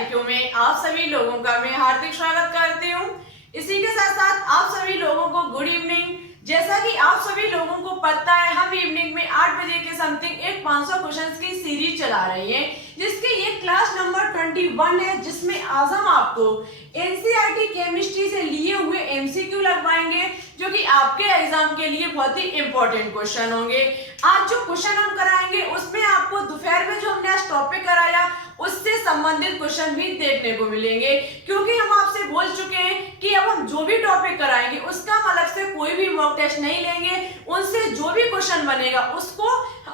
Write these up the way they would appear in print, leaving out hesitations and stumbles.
IQ में आप सभी लोगों का मैं हार्दिक स्वागत करती हूँ। इसी के साथ साथ आप सभी लोगों को गुड इवनिंग। जैसा कि आप सभी लोगों को पता है, हम इवनिंग में 8 बजे के समथिंग एक 500 क्वेश्चंस की सीरीज चला रही है, जिसके ये क्लास नंबर 21 है, जिसमें आज हम आपको एनसीईआरटी केमिस्ट्री से लिए हुए एमसीक्यू लगवाएंगे, जो कि आपके एग्जाम के लिए बहुत ही इंपॉर्टेंट क्वेश्चन होंगे। आज जो क्वेश्चन हम कराएंगे उसमें आपको दोपहर में जो हमने आज टॉपिक कराया उससे संबंधित क्वेश्चन भी देखने को मिलेंगे, क्योंकि हम आपसे बोल चुके हैं कि अब हम जो भी टॉपिक कराएंगे उसका हम अलग से कोई भी मॉक टेस्ट नहीं लेंगे। उनसे जो भी क्वेश्चन बनेगा उसको,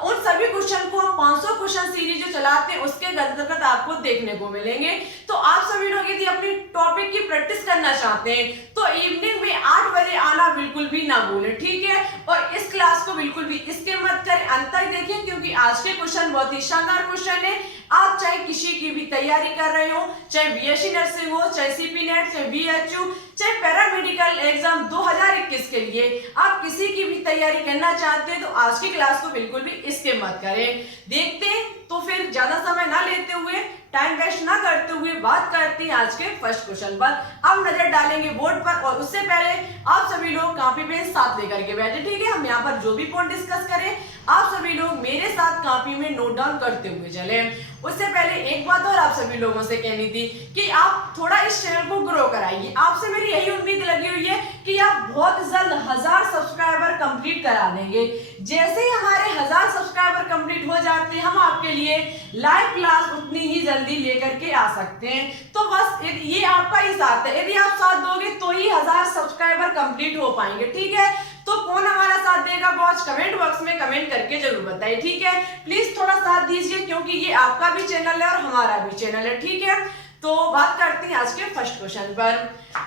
उन सभी क्वेश्चन को हम 500 क्वेश्चन सीरीज जो चलाते हैं उसके अंतर्गत आपको देखने को मिलेंगे। तो आप सभी लोग यदि अपनी टॉपिक की प्रैक्टिस करना चाहते हैं तो इवनिंग में 8 बजे आना बिल्कुल भी ना भूलें, ठीक है। और इस क्लास को बिल्कुल भी स्किप मत करें, अंत तक देखें, क्योंकि आज के क्वेश्चन बहुत ही शानदार क्वेश्चन है। आप चाहे किसी की भी तैयारी कर रहे हो, चाहे बीएससी नर्सिंग हो, चाहे सीपी नेट, चाहे बीएचयू, चाहे पैरामेडिकल एग्जाम 2021 के लिए आप किसी की भी तैयारी करना चाहते हैं तो आज की क्लास को बिल्कुल भी स्किप मत करें। देखते हैं तो फिर ज्यादा समय ना लेते हुए, टाइम वेस्ट ना करते हुए बात करते हैं आज के फर्स्ट क्वेश्चन पर। अब नजर डालेंगे बोर्ड पर, और उससे पहले आप सभी लोग कॉपी पेन साथ लेकर के बैठे, ठीक है। हम यहाँ पर जो भी पॉइंट डिस्कस करें आप सभी लोग मेरे साथ कॉपी में नोट डाउन करते हुए चले। उससे पहले एक बात और आप सभी लोगों से कहनी थी कि आप थोड़ा इस चैनल को ग्रो कराइए। आपसे मेरी यही उम्मीद लगी हुई है कि आप बहुत जल्द 1000 सब्सक्राइबर कंप्लीट करा देंगे। जैसे ही हमारे 1000 सब्सक्राइबर कंप्लीट हो जाते हैं, हम आपके लिए लाइव क्लास उतनी ही जल्दी लेकर के आ सकते हैं। तो बस ये आपका ही साथ है, यदि आप साथ दोगे तो ही 1000 सब्सक्राइबर कंप्लीट हो पाएंगे, ठीक है। तो कौन हमारा साथ देगा बॉस, कमेंट बॉक्स में कमेंट करके जरूर बताइए, ठीक है। प्लीज थोड़ा साथ दीजिए, क्योंकि ये आपका भी चैनल है और हमारा भी चैनल है, ठीक है। तो बात करते हैं आज के फर्स्ट क्वेश्चन पर।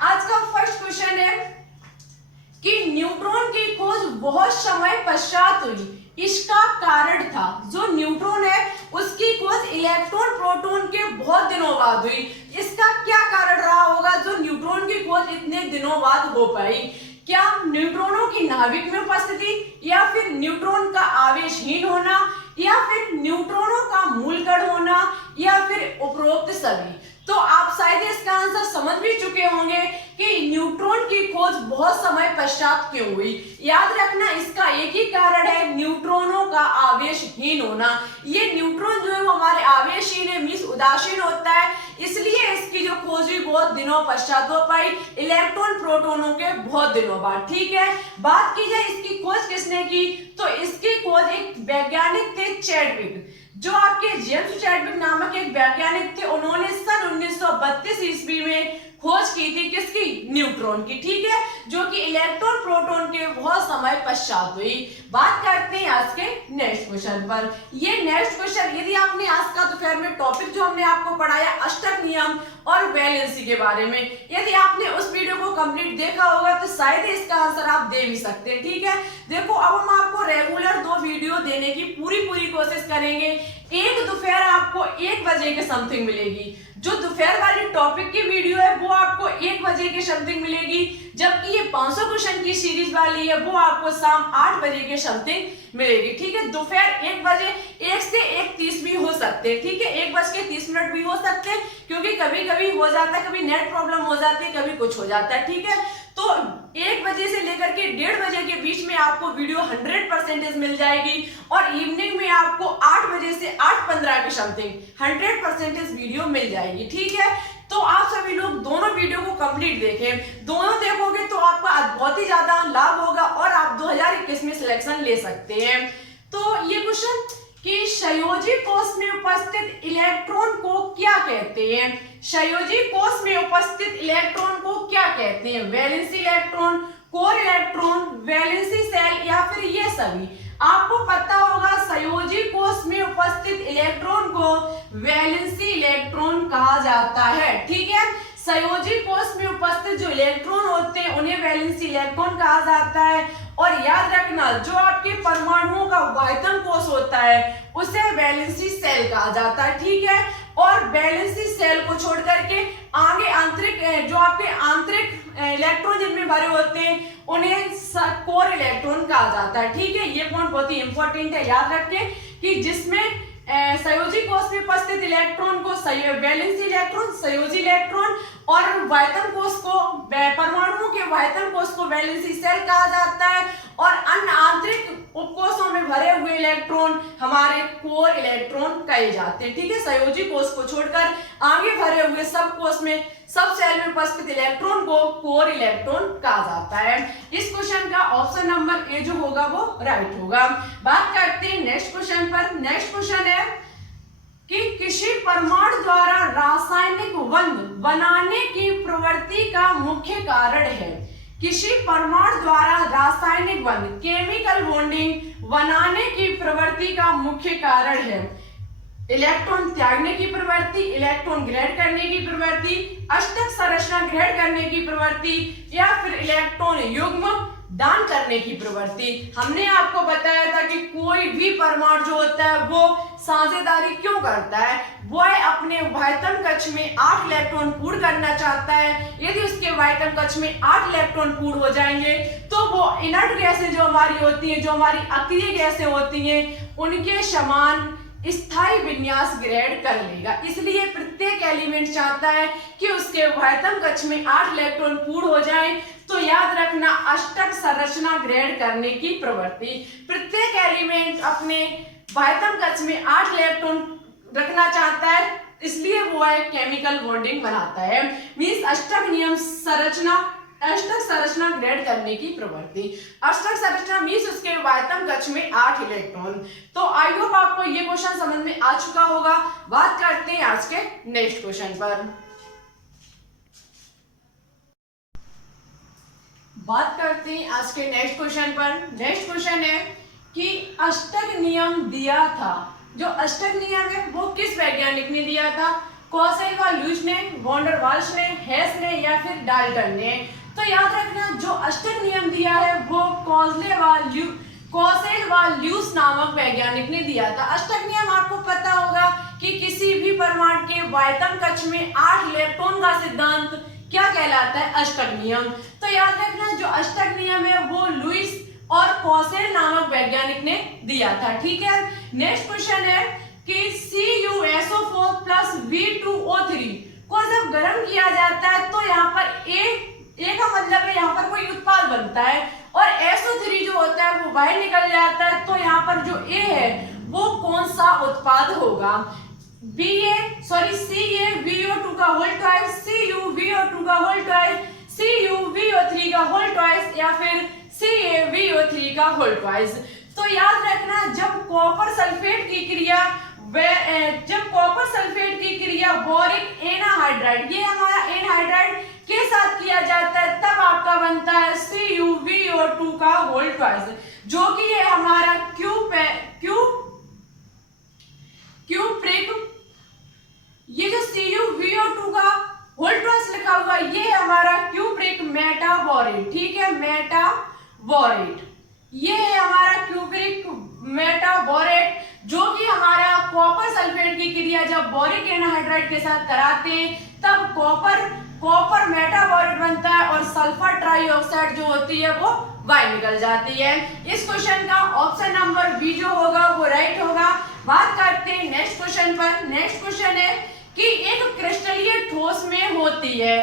आज का फर्स्ट क्वेश्चन है कि न्यूट्रॉन की खोज बहुत समय पश्चात हुई, इसका कारण था। जो न्यूट्रॉन है उसकी खोज इलेक्ट्रॉन प्रोटॉन के बहुत दिनों बाद हुई। इसका क्या कारण रहा होगा जो न्यूट्रॉन की खोज इतने दिनों बाद हो पाई? क्या न्यूट्रॉनों की नाभिक में उपस्थिति, या फिर न्यूट्रॉन का आवेशहीन होना, या फिर न्यूट्रॉनों का मूल कण होना, या फिर उपरोक्त सभी? तो आप शायद इसका आंसर समझ भी चुके होंगे कि न्यूट्रॉन की खोज बहुत समय पश्चात क्यों हुई। याद रखना, इसका एक ही कारण है, न्यूट्रॉनों का आवेशहीन होना। ये न्यूट्रॉन जो है वो हमारे आवेशहीन है, मींस उदासीन होता है, इसलिए इसकी जो खोज हुई बहुत दिनों पश्चात हो पाई, इलेक्ट्रॉन प्रोटॉनों के बहुत दिनों बाद, ठीक है। बात की जाए इसकी खोज किसने की, तो इसकी खोज एक वैज्ञानिक थे, चैडविक, जो आपके जेम्स चैडविक नामक एक वैज्ञानिक थे। उन्होंने सन 1932 ईस्वी में खोज की थी, किसकी? न्यूट्रॉन की, ठीक है, जो कि इलेक्ट्रॉन प्रोटॉन के बहुत समय पश्चात हुई। बात करते हैं आज के नेक्स्ट क्वेश्चन पर। ये नेक्स्ट क्वेश्चन, यदि आपने आज का दोपहर में टॉपिक जो हमने आपको पढ़ाया अष्टक नियम और वैलेंसी के बारे में, यदि आपने उस वीडियो को कंप्लीट देखा होगा तो शायद इसका आंसर आप दे भी सकते हैं, ठीक है। देखो, अब हम आपको रेगुलर 2 वीडियो देने की पूरी कोशिश करेंगे। एक दोपहर आपको 1 बजे के समथिंग मिलेगी, जो दोपहर वाली टॉपिक की वीडियो है वो आपको 1 बजे के समथिंग मिलेगी, जबकि ये 500 क्वेश्चन की सीरीज वाली है वो आपको शाम 8 बजे के समथिंग मिलेगी, ठीक है। दोपहर 1 बजे, 1 से 1:30 भी हो सकते हैं, ठीक है, 1:30 भी हो सकते हैं, क्योंकि कभी कभी हो जाता है, कभी नेट प्रॉब्लम हो जाती है, कभी कुछ हो जाता है, ठीक है। तो 1 बजे से लेकर के 1:30 बजे के बीच में आपको वीडियो 100% मिल जाएगी, और इवनिंग में आपको 8 बजे से 8:15 के समथिंग 100% वीडियो मिल जाएगी, ठीक है। तो आप सभी लोग दोनों वीडियो को कंप्लीट देखें, दोनों देखोगे तो आपका बहुत ही ज्यादा लाभ होगा और आप 2021 में सिलेक्शन ले सकते हैं। तो ये क्वेश्चन कि संयोजी कोष में उपस्थित इलेक्ट्रॉन को क्या कहते हैं? संयोजी कोष में उपस्थित इलेक्ट्रॉन को क्या कहते हैं? Valency electron, core electron, valency shell, या फिर ये सभी? आपको पता होगा संयोजी कोष में उपस्थित इलेक्ट्रॉन को वैलेंसी इलेक्ट्रॉन कहा जाता है, ठीक है। संयोजी कोष में उपस्थित जो इलेक्ट्रॉन होते हैं उन्हें वैलेंसी इलेक्ट्रॉन कहा जाता है। और याद रखना, जो आपके परमाणुओं का उभयतम कोष होता है उसे वैलेंसी सेल कहा जाता है, ठीक है। और वैलेंसी सेल को छोड़ करके आगे आंतरिक, जो आपके आंतरिक इलेक्ट्रॉन जिनमें भरे होते हैं उन्हें कोर इलेक्ट्रॉन कहा जाता है, ठीक है। ये पॉइंट बहुत ही इंपॉर्टेंट है, याद रखें कि जिसमें संयोजी कोष में उपस्थित इलेक्ट्रॉन को वैलेंसी इलेक्ट्रॉन, संयोजी इलेक्ट्रॉन, और वायतन कोष को, परमाणुओं के वायतन कोष को वैलेंसी शेल कहा जाता है, और अन्य आंतरिक उपकोषों में भरे हुए इलेक्ट्रॉन हमारे कोर इलेक्ट्रॉन कहे जाते हैं। ठीक है, संयोजी कोष को छोड़कर आगे भरे हुए सब कोष में, सब सेल में उपस्थित इलेक्ट्रॉन को कोर इलेक्ट्रॉन कहा जाता है। इस क्वेश्चन का ऑप्शन नंबर ए जो होगा वो राइट होगा। बात करते हैं नेक्स्ट क्वेश्चन पर। नेक्स्ट क्वेश्चन है कि किसी परमाणु द्वारा रासायनिक बंध बनाने की प्रवृत्ति का मुख्य कारण है। किसी परमाणु द्वारा रासायनिक बंध, केमिकल बॉन्डिंग बनाने की प्रवृत्ति का मुख्य कारण है। इलेक्ट्रॉन त्यागने की प्रवृत्ति, इलेक्ट्रॉन ग्रहण करने की प्रवृत्ति, अष्टक संरचना ग्रहण करने की प्रवृत्ति, या फिर इलेक्ट्रॉन युग्म दान करने की प्रवृत्ति। हमने आपको बताया था कि कोई भी परमाणु जो होता है वो साझेदारी क्यों करता है, वो अपने वायतन कक्ष में 8 इलेक्ट्रॉन पूर्ण करना चाहता है। यदि उसके वायतन कक्ष में 8 इलेक्ट्रॉन पूर्ण हो जाएंगे तो वो इनर्ट गैसें जो हमारी होती हैं, जो हमारी अक्रिय गैसें होती हैं, उनके समान स्थायी विन्यास ग्रहण कर लेगा। इसलिए प्रत्येक एलिमेंट चाहता है कि उसके वायतन कक्ष में 8 इलेक्ट्रॉन पूर्ण हो जाएं। तो याद रखना, अष्टक संरचना ग्रहण करने की प्रवृत्ति, प्रत्येक एलिमेंट अपने वायतन कक्ष में 8 इलेक्ट्रॉन रखना चाहता है, इसलिए वो एक केमिकल बॉन्डिंग बनाता है। मींस अष्टक संरचना ग्रहण करने की प्रवृत्ति। अष्टक संरचना मींस उसके वायतन कक्ष में 8 इलेक्ट्रॉन। तो आई होप आपको ये क्वेश्चन समझ में आ चुका होगा। बात करते हैं आज के नेक्स्ट क्वेश्चन पर। बात करते हैं आज के नेक्स्ट क्वेश्चन पर। नेक्स्ट क्वेश्चन है कि अष्टक नियम दिया था। जो अष्टक नियम है वो किस वैज्ञानिक ने दिया था? कॉसेल व ल्यूइस ने, वॉन डर वाल्स ने, हेस ने, या फिर डाल्टन ने? तो याद रखना, जो अष्टक नियम दिया है वो कॉसेल व ल्यूइस नामक वैज्ञानिक ने दिया था। अष्टक नियम आपको पता होगा कि किसी भी परमाणु के वायतन कक्ष में 8 इलेक्ट्रॉन का सिद्धांत क्या कहलाता है? अष्टक नियम। तो याद रखना, जो अष्टक नियम है वो लुईस और कॉसेल नामक वैज्ञानिक ने दिया था। ठीक है, नेक्स्ट क्वेश्चन है कि CuSO4 प्लस V2O3 को जब गर्म किया जाता है तो यहाँ पर A का मतलब है यहाँ पर कोई उत्पाद बनता है, और SO3 जो होता है वो बाहर निकल जाता है। तो यहाँ पर जो A है वो कौन सा उत्पाद होगा? CaVO2 का होल ट्वाइस, CuVO2 का होल ट्वाइस, CuVO3 का होल ट्वाइस, या फिर CaVO3 का होल ट्वाइस। तो याद रखना, जब कॉपर सल्फेट की क्रिया बोरिक एनाहाइड्राइड, ये हमारा एनहाइड्राइड के साथ किया जाता है, तब आपका बनता है CuVO2 का होल ट्वाइस, जो कि ये हमारा क्यूप्रिक, ये जो CuVO2 का होल ट्वाइस लिखा हुआ ये हमारा क्यूप्रिक मेटाबोरेट। ठीक है, मेटाबोरेट, ये है हमारा क्यूप्रिक मेटाबोरेट, जो कि हमारा कॉपर सल्फेट की क्रिया जब बोरिक एनहाइड्राइड के साथ कराते हैं तब कॉपर मेटाबोरेट बनता है, और सल्फर ट्राइऑक्साइड जो होती है वो बाहर निकल जाती है। इस क्वेश्चन का ऑप्शन नंबर बी जो होगा वो राइट होगा। बात करते हैं नेक्स्ट क्वेश्चन पर। नेक्स्ट क्वेश्चन है कि एक क्रिस्टलीय ठोस में होती है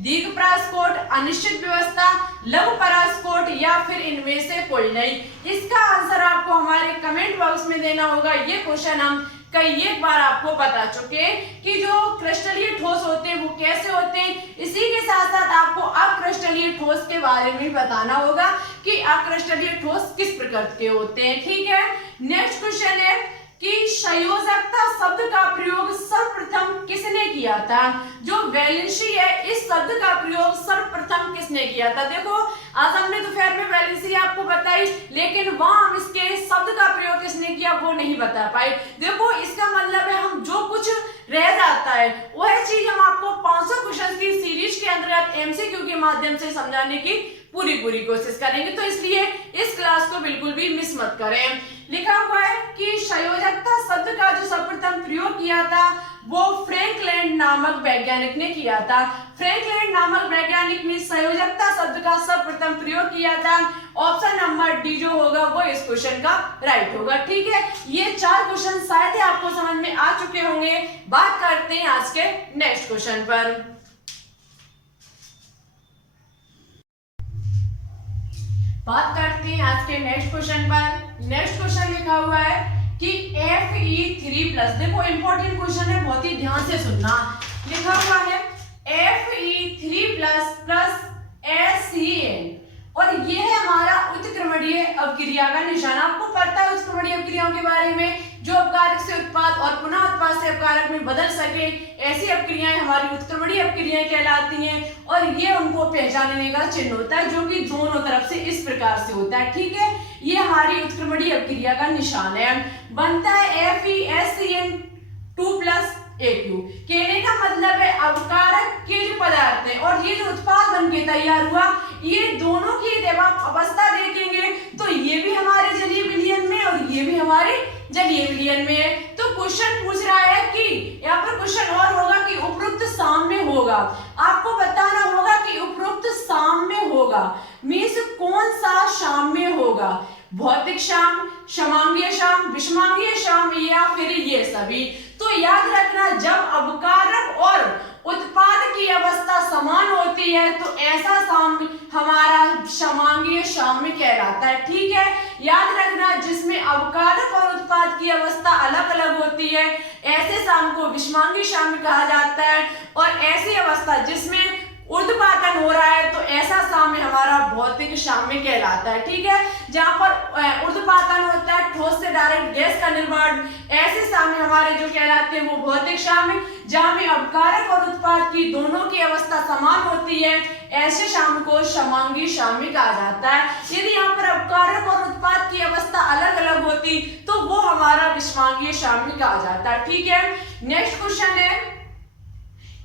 दीर्घ परास्फोट, अनिश्चित व्यवस्था, लघु परास्फोट, या फिर इनमें से कोई नहीं। इसका आंसर आपको हमारे कमेंट बॉक्स में देना होगा। ये क्वेश्चन हम कई एक बार आपको बता चुके हैं कि जो क्रिस्टलीय ठोस होते हैं वो कैसे होते हैं। इसी के साथ साथ आपको अक्रिस्टलीय ठोस के बारे में बताना होगा कि अक्रिस्टलीय ठोस किस प्रकार के होते हैं। ठीक है, नेक्स्ट क्वेश्चन है कि संयोजकता शब्द का प्रयोग सर्वप्रथम किसने किया था? जो वैलेंसी है, इस शब्द का प्रयोग सर्वप्रथम किसने किया था? देखो, आज हमने दोपहर में वैलेंसी आपको बताई, लेकिन वहां हम इसके शब्द का प्रयोग किसने किया वो नहीं बता पाए। देखो, इसका मतलब है हम जो कुछ रह जाता है वह चीज हम आपको 500 क्वेश्चन की सीरीज के अंतर्गत MCQ के माध्यम से समझाने की पूरी कोशिश करेंगे। तो इसलिए इस क्लास को बिल्कुल भी मिस मत करें। लिखा हुआ है कि संयोजकता शब्द का जो सर्वप्रथम प्रयोग किया था वो फ्रैंकलैंड नामक वैज्ञानिक ने किया था। फ्रैंकलैंड नामक वैज्ञानिक ने संयोजकता शब्द का सर्वप्रथम प्रयोग किया था। ऑप्शन नंबर डी जो होगा वो इस क्वेश्चन का राइट होगा। ठीक है, ये 4 क्वेश्चन शायद ही आपको समझ में आ चुके होंगे। बात करते हैं आज के नेक्स्ट क्वेश्चन पर। बात करते हैं आज के नेक्स्ट क्वेश्चन पर। नेक्स्ट क्वेश्चन लिखा हुआ है कि Fe3+, देखो इंपॉर्टेंट क्वेश्चन है, बहुत ही ध्यान से सुनना। लिखा हुआ है Fe3++ HCl और ये है हमारा उत्क्रमणीय अवक्रिया का निशान। आपको पता है उत्क्रमणीय अवक्रियाओं के बारे में, जो अपकारक से उत्पाद और पुनः उत्पाद से अपकारक में बदल सके, ऐसी अवक्रियाएं हमारी उत्क्रमणीय अवक्रियाएं कहलाती हैं। और ये उनको पहचानने का चिन्ह होता है जो कि दोनों तरफ से इस प्रकार से होता है। ठीक है, ये हमारी उत्क्रमणीय अवक्रिया का निशान है। बनता है FeSCl2+ AQ। कहने का मतलब है अवकारक के जो पदार्थ हैं और ये जो उत्पाद बन के तैयार हुआ, ये दोनों की जब आप अवस्था देखेंगे तो ये भी हमारे जलीय विलयन में और ये भी हमारे जलीय विलयन में है। तो क्वेश्चन पूछ रहा है कि यहाँ पर क्वेश्चन और होगा कि उपरोक्त साम्य होगा। आपको बताना होगा कि उपरोक्त साम्य होगा मीन्स कौन सा साम्य होगा, भौतिक साम्य, समांगीय साम्य, विषमांगीय साम्य या फिर ये सभी। तो याद रखना, जब अवकारक और उत्पाद की अवस्था समान होती है तो ऐसा साम्य हमारा समांगीय साम्य कहलाता है। ठीक है, याद रखना, जिसमें अवकारक और उत्पाद की अवस्था अलग अलग होती है ऐसे साम्य को विषमांगीय साम्य कहा जाता है। और ऐसी अवस्था जिसमें ऊर्ध्वपातन हो रहा है तो ऐसा साम्य हमारा भौतिक साम्य कहलाता है। ठीक है, जहां पर ऊर्ध्वपातन होता है, ठोस से डायरेक्ट गैस का निर्माण, ऐसे साम्य हमारे जो कहलाते हैं वो भौतिक साम्य। जहां में अवकारक और उत्पाद की दोनों की अवस्था समान होती है ऐसे साम्य को समांगीय साम्य कहा जाता है। यदि यहाँ पर अवकारक और उत्पाद की अवस्था अलग अलग होती तो वो हमारा विषमांगीय साम्य कहा जाता है। ठीक है, नेक्स्ट क्वेश्चन है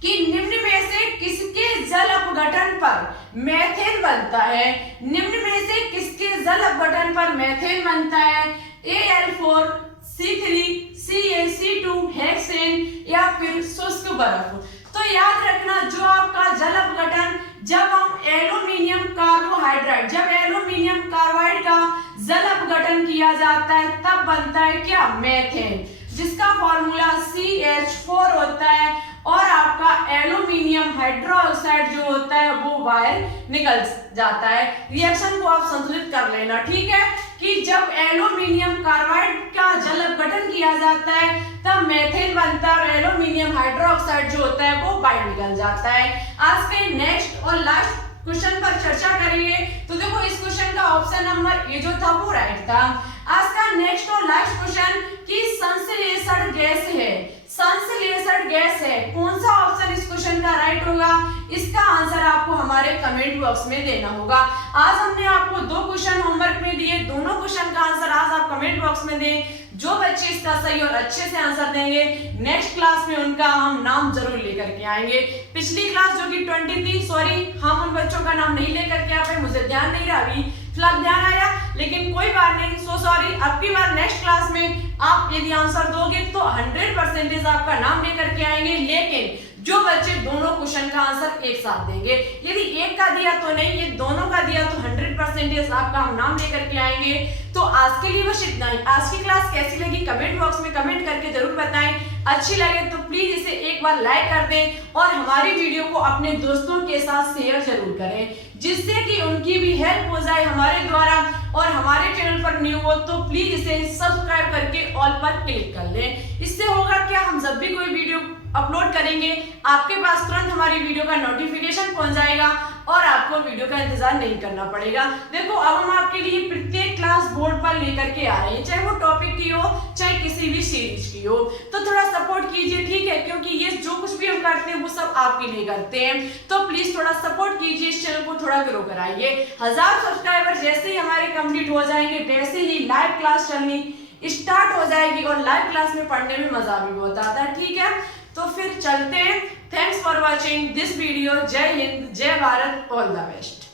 कि निम्न में से किसके जल अपघटन पर मेथेन बनता है। निम्न में से किसके जल अपघटन पर मेथेन बनता है, Al4C3CaC2 हेक्सेन या फिर शुष्क बर्फ। तो याद रखना, जो आपका जल अपघटन, जब हम एल्यूमिनियम कार्बोहाइड्रेट, जब एल्यूमिनियम कार्बाइड का जल अपघटन किया जाता है तब बनता है क्या, मेथेन, जिसका फॉर्मूला CH4 होता है। और आपका एल्यूमिनियम हाइड्रोक्साइड जो होता है वो बाहर निकल जाता है। रिएक्शन को आप संतुलित कर लेना। ठीक है, कि जब एल्यूमिनियम कार्बाइड का जल अपघटन किया जाता है तब मेथेन बनता है और एल्यूमिनियम हाइड्रोक्साइड जो होता है वो बाहर निकल जाता है। आज के नेक्स्ट और लास्ट क्वेश्चन पर चर्चा करेंगे। तो देखो इस क्वेश्चन का ऑप्शन नंबर ए जो था वो राइट था। आज का नेक्स्ट और लास्ट क्वेश्चन कि संश्लेषण गैस है, संश्लेषण गैस है, कौन सा ऑप्शन इस क्वेश्चन का राइट होगा, इसका आंसर आपको हमारे कमेंट बॉक्स में देना होगा। आज हमने आपको 2 क्वेश्चन होमवर्क में दिए, दोनों क्वेश्चन का आंसर आज आप कमेंट बॉक्स में दें। जो बच्चे इसका सही और अच्छे से आंसर देंगे नेक्स्ट क्लास में उनका हम नाम जरूर लेकर के आएंगे। पिछली क्लास जो कि 20 थी, सॉरी हम उन बच्चों का नाम नहीं लेकर के आ पाए, मुझे ध्यान नहीं रहा, अभी फिलहाल ध्यान आया, लेकिन कोई बात नहीं, सो सॉरी। अब की बार नेक्स्ट क्लास में आप यदि आंसर दोगे तो 100% आपका नाम लेकर के आएंगे। लेकिन जो बच्चे दोनों क्वेश्चन का आंसर एक साथ देंगे, यदि एक का दिया तो नहीं, ये दोनों का दिया तो 100% आपका हम नाम लेकर के आएंगे। तो आज के लिए बस इतना ही। आज की क्लास कैसी लगी कमेंट बॉक्स में कमेंट करके जरूर बताएं। अच्छी लगे तो प्लीज इसे एक बार लाइक कर दें और हमारी वीडियो को अपने दोस्तों के साथ शेयर जरूर करें, जिससे कि उनकी भी हेल्प हो जाए हमारे द्वारा। और हमारे चैनल पर न्यू हो तो प्लीज इसे सब्सक्राइब करके ऑल पर क्लिक कर लें। इससे होगा क्या, हम जब भी कोई वीडियो अपलोड करेंगे आपके पास तुरंत हमारी वीडियो का नोटिफिकेशन पहुंच जाएगा और आपको वीडियो का इंतजार नहीं करना पड़ेगा। देखो अब हम आपके लिए प्रत्येक क्लास बोर्ड पर लेकर के आ रहे हैं, चाहे वो टॉपिक की हो चाहे किसी भी सीरीज की हो। तो थोड़ा सपोर्ट कीजिए, ठीक है, क्योंकि ये जो कुछ भी हम करते हैं वो सब आपके लिए करते हैं। तो प्लीज थोड़ा सपोर्ट कीजिए, इस चैनल को थोड़ा ग्रो कराइए। 1000 सब्सक्राइबर जैसे ही हमारे कंप्लीट हो जाएंगे वैसे ही लाइव क्लास चलनी स्टार्ट हो जाएगी और लाइव क्लास में पढ़ने में मजा भी बहुत आता है। ठीक है, तो फिर चलते हैं। Thanks for watching this video. जय हिंद, जय भारत, ऑल द बेस्ट।